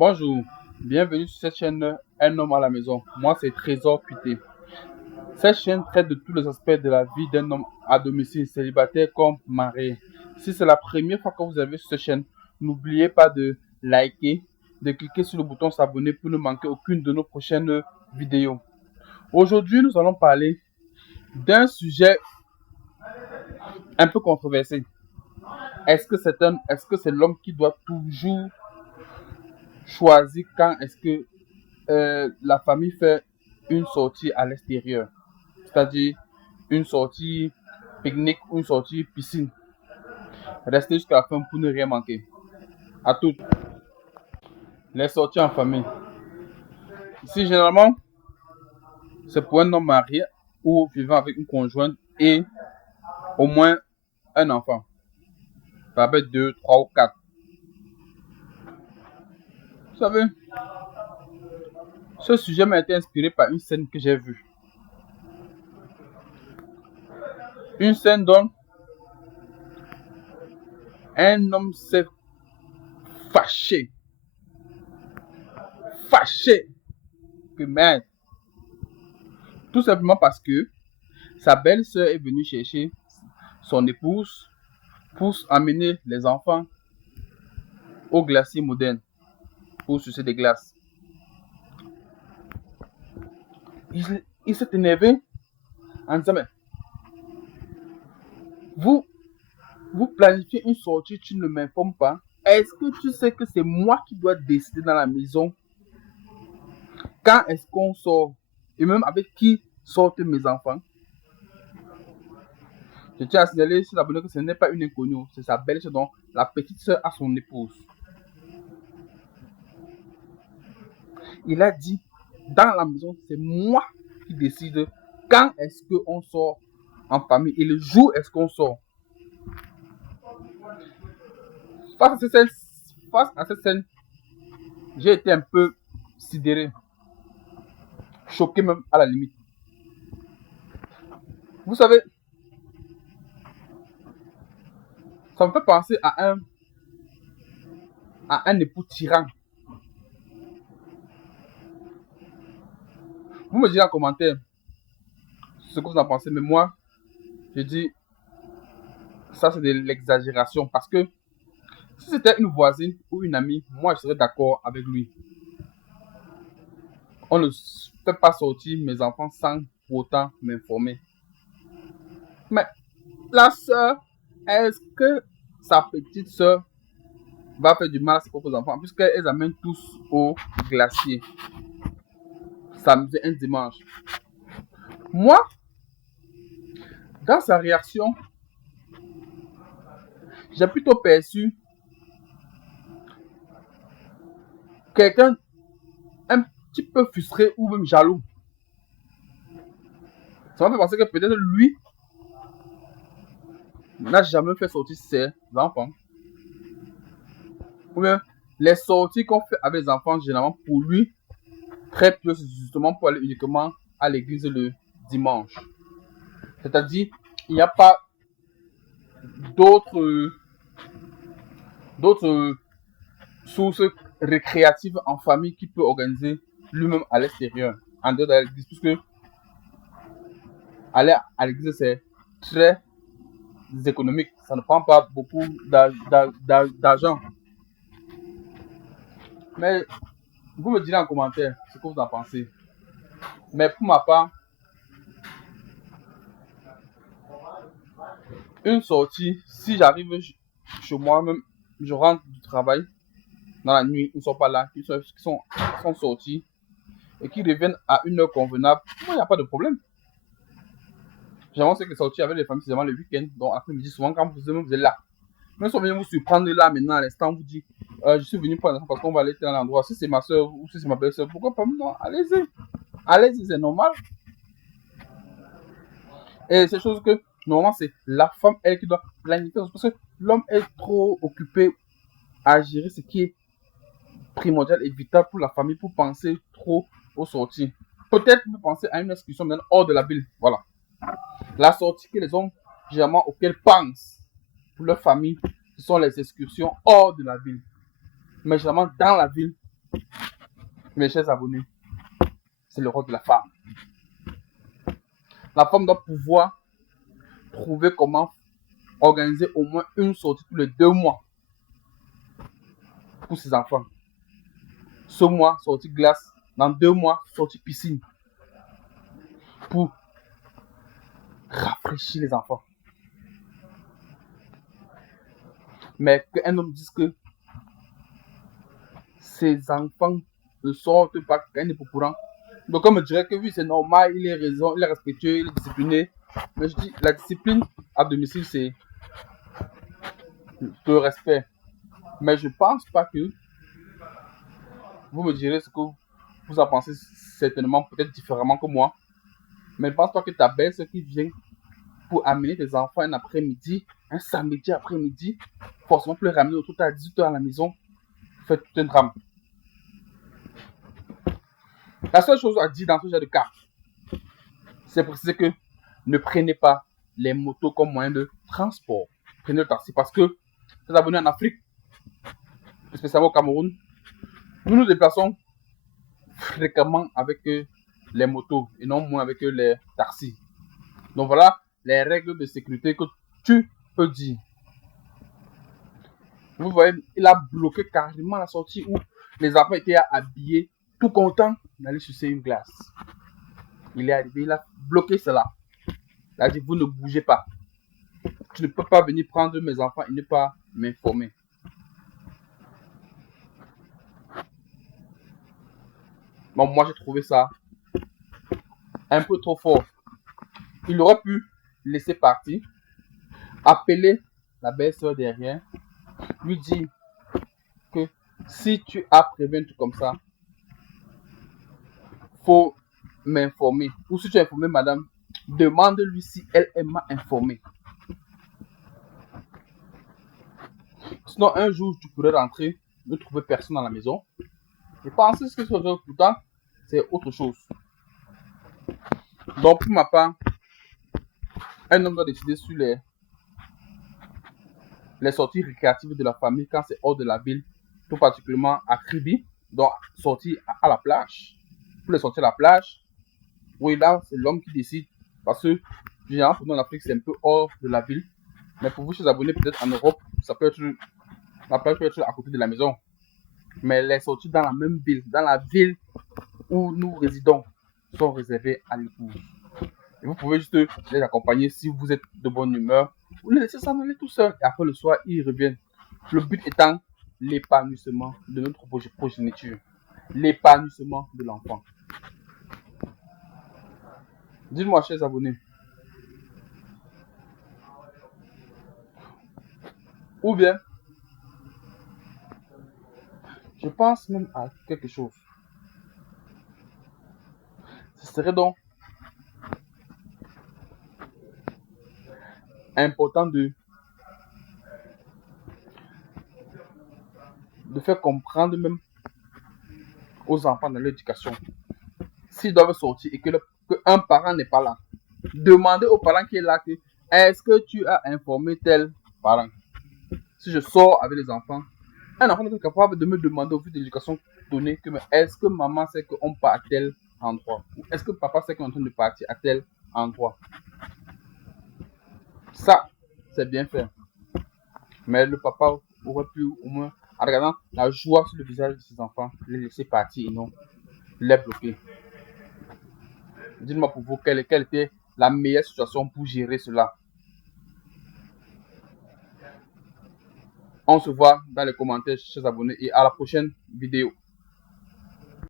Bonjour, bienvenue sur cette chaîne Un homme à la maison. Moi, c'est Trésor Cuité. Cette chaîne traite de tous les aspects de la vie d'un homme à domicile, célibataire comme marié. Si c'est la première fois que vous avez sur cette chaîne, n'oubliez pas de liker, de cliquer sur le bouton s'abonner pour ne manquer aucune de nos prochaines vidéos. Aujourd'hui, nous allons parler d'un sujet un peu controversé. Est-ce que c'est l'homme qui doit toujours choisir quand est-ce que la famille fait une sortie à l'extérieur, c'est-à-dire une sortie pique-nique ou une sortie piscine. Restez jusqu'à la fin pour ne rien manquer. À toutes. Les sorties en famille. Ici, généralement, c'est pour un homme marié ou vivant avec une conjointe et au moins un enfant. Ça peut être 2, 3 ou 4. Vous savez, ce sujet m'a été inspiré par une scène que j'ai vue. Une scène dont un homme s'est fâché. Que merde. Tout simplement parce que sa belle-sœur est venue chercher son épouse pour amener les enfants au glacier moderne pour sucer des glaces. Il s'est énervé en disant, mais vous planifiez une sortie, tu ne m'informes pas. Est-ce que tu sais que c'est moi qui dois décider dans la maison quand est-ce qu'on sort et même avec qui sortent mes enfants? Je tiens à signaler sur l'abonné que ce n'est pas une inconnue, c'est sa belle-sœur, donc la petite sœur à son épouse. Il a dit, dans la maison, c'est moi qui décide quand est-ce qu'on sort en famille et le jour est-ce qu'on sort. Face à cette scène, j'ai été un peu sidéré, choqué même à la limite. Vous savez, ça me fait penser à un époux tyran. Vous me direz en commentaire ce que vous en pensez, mais moi, je dis, ça c'est de l'exagération parce que si c'était une voisine ou une amie, moi je serais d'accord avec lui. On ne fait pas sortir mes enfants sans pour autant m'informer. Mais la sœur, est-ce que sa petite sœur va faire du mal à ses propres enfants puisqu'elles amènent tous au glacier samedi, un dimanche? Moi, dans sa réaction, j'ai plutôt perçu quelqu'un un petit peu frustré ou même jaloux. Ça m'a fait penser que peut-être lui n'a jamais fait sortir ses enfants. Ou bien les sorties qu'on fait avec les enfants, généralement pour lui, très peu, c'est justement pour aller uniquement à l'église le dimanche. C'est-à-dire, il n'y a pas d'autres sources récréatives en famille qu'il peut organiser lui-même à l'extérieur, en dehors de l'église, puisque aller à l'église, c'est très économique. Ça ne prend pas beaucoup d'argent. Mais vous me direz en commentaire ce que vous en pensez. Mais pour ma part, une sortie, si j'arrive chez moi, même je rentre du travail dans la nuit, ils ne sont pas là, ils sont sortis et qu'ils reviennent à une heure convenable, moi, il n'y a pas de problème. J'avance que les sorties avec les familles, c'est vraiment le week-end, donc après-midi, souvent quand vous êtes là. Même si on vient vous surprendre là maintenant à l'instant, on vous dit je suis venu prendre parce qu'on va aller à l'endroit. Si c'est ma soeur ou si c'est ma belle-soeur, pourquoi pas? Non, allez-y. Allez-y, c'est normal. Et c'est chose que normalement c'est la femme elle qui doit planifier parce que l'homme est trop occupé à gérer ce qui est primordial et vital pour la famille pour penser trop aux sorties. Peut-être vous pensez à une excursion même hors de la ville. Voilà. La sortie que les hommes généralement auxquelles pensent pour leur famille, ce sont les excursions hors de la ville. Mais généralement dans la ville, Mes chers abonnés, c'est le rôle de la femme. La femme doit pouvoir trouver comment organiser au moins une sortie tous les 2 mois pour ses enfants. Ce mois, sortie glace. Dans 2 mois, sortie piscine. Pour rafraîchir les enfants. Mais qu'un homme dise que ses enfants ne sortent pas quand il est pour courant. Donc on me dirait que oui, c'est normal, il est raison, il est respectueux, il est discipliné. Mais je dis, la discipline à domicile, c'est le respect. Mais je pense pas que vous me direz ce que vous en pensez certainement, peut-être différemment que moi. Mais je ne pense pas que ta belle-sœur qui vient pour amener tes enfants un après-midi, un samedi après-midi, forcément pour les ramener autour à 18h à la maison, fait tout un drame. La seule chose à dire dans ce genre de cas, c'est préciser que ne prenez pas les motos comme moyen de transport. Prenez le taxi parce que les abonnés en Afrique, spécialement au Cameroun, nous nous déplaçons fréquemment avec les motos et non moins avec les taxis. Donc voilà les règles de sécurité que tu peux dire. Vous voyez, il a bloqué carrément la sortie où les enfants étaient habillés, tout contents d'aller sucer une glace. Il est arrivé, il a bloqué cela. Il a dit, vous ne bougez pas. Tu ne peux pas venir prendre mes enfants et ne pas m'informer. Bon, moi, j'ai trouvé ça un peu trop fort. Il aurait pu laisser partir, appeler la belle-sœur derrière, lui dire que si tu as prévu un truc comme ça, faut m'informer. Ou si tu as informé madame, demande-lui si elle m'a informé. Sinon, un jour, tu pourrais rentrer, ne trouver personne à la maison. Et penser ce que c'est pourtant, c'est autre chose. Donc, pour ma part, un homme doit décider sur les sorties récréatives de la famille quand c'est hors de la ville, tout particulièrement à Kribi, donc sortir à la plage. Pour les sortir à la plage, oui, là, c'est l'homme qui décide. Parce que, généralement, pour nous en Afrique, c'est un peu hors de la ville. Mais pour vous, chers abonnés, peut-être en Europe, ça peut être, la plage peut être à côté de la maison. Mais les sorties dans la même ville, dans la ville où nous résidons, sont réservées à l'épouse. Et vous pouvez juste les accompagner si vous êtes de bonne humeur. Vous les laissez s'en aller tout seul. Et après le soir, ils reviennent. Le but étant l'épanouissement de notre progéniture. L'épanouissement de l'enfant. Dites-moi, chers abonnés. Ou bien, je pense même à quelque chose. Ce serait donc important de faire comprendre même aux enfants dans l'éducation. S'ils doivent sortir et que un parent n'est pas là, demandez au parent qui est là que est-ce que tu as informé tel parent. Si je sors avec les enfants, un enfant est capable de me demander au vu de l'éducation donnée que est-ce que maman sait qu'on part à tel endroit ou est-ce que papa sait qu'on est en train de partir à tel endroit. Ça, c'est bien fait. Mais le papa aurait pu au moins, en regardant la joie sur le visage de ses enfants, les laisser partir et non les bloquer. Dites-moi pour vous, quelle était la meilleure situation pour gérer cela. On se voit dans les commentaires, chers abonnés, et à la prochaine vidéo.